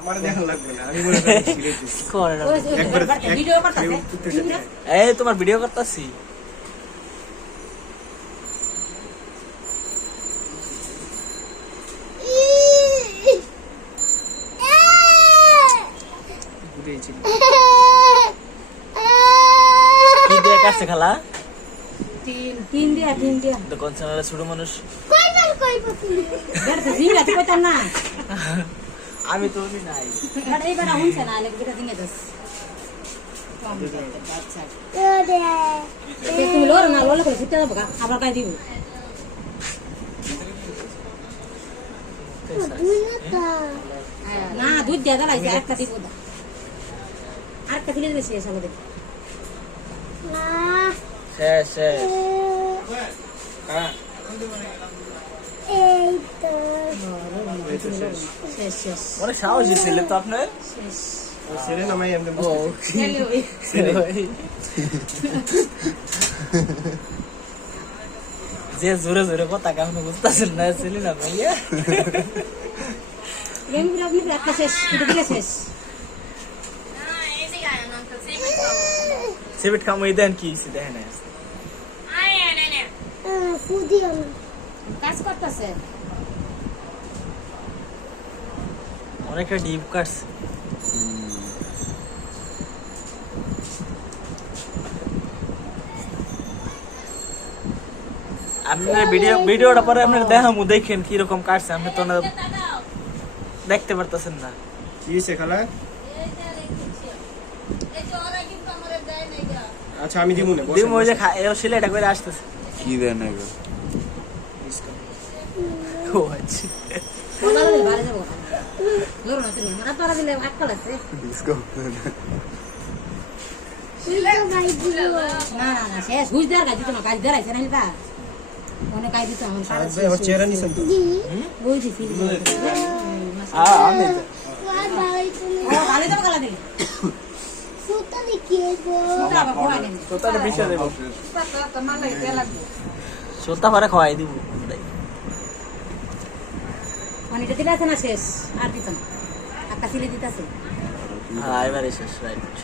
আমার দেখা লাগবে না, আমি মনে করি সিরিয়াস করে না। একবার ভিডিও করতেছে এই তোমার ভিডিও করতেছি। কি দিয়ে কাটছে খালা? তিন দিয়া তো কোন চ্যানেলে ছোট মানুষ? বেটা জিঙ্গা তো কইতাম না আমি তো নাই। বেটা এই বেটা হুনছে না লাগে বেটা জিঙ্গা দস আচ্ছা তুমি লোর না লোলে করে ছুটে যাবো আবার কাই দিব না দুধ দিয়া দাঁড়াইছে একটা দিব আরেকটা দিলে বেশি এসে আমাদের শেষ শেষ। হ্যাঁ শেষ শেষ অনেক সাহসী ছেলে তো আপনার। শেষ ছেলে না মাই এমনি ও যে জোরে জোরে কথা কেমন বুঝতেছেন না ছেলে না ভাইয়া। গেমগুলো আপনি একটা শেষ দুটো দিলে শেষ সিবিট খাম ওই দেন কি দেখেন কাজ করতেছে অনেকটা ডিপ কাটছে। আপনার ভিডিওটা পরে আপনার দেখামু, দেখেন কিরকম কাটছে। আপনি তো না দেখতে পারতেছেন না। কি হইছে খালা? আচ্ছা আমি দিব না, দিম ওই যে সিলেটা করে আসতেছে। কি দেন এগো? ও আচ্ছা বলা দিলে বাড়ি যাবো ধরো না তুমি মনে পারা দিলে আটকাল আছে ডিসকো না না না শেষ বুঝ দেওয়ার কাজ দিত না কাজ দেওয়াইছে না তা অনেক কাজ দিত আমার সাহেব ভাই আমার চেহারা নিছেন তো ওই যে ফিল আমি ভালো যাবো গালা দিলে সোতাটা বিষয় দেব, সোতা পরে খাওয়াই দিব। অনেকটা দিলে আছে না শেষ আর দিত না একটা সিলে দিতেছে হ্যাঁ এবারে শেষ রাইট।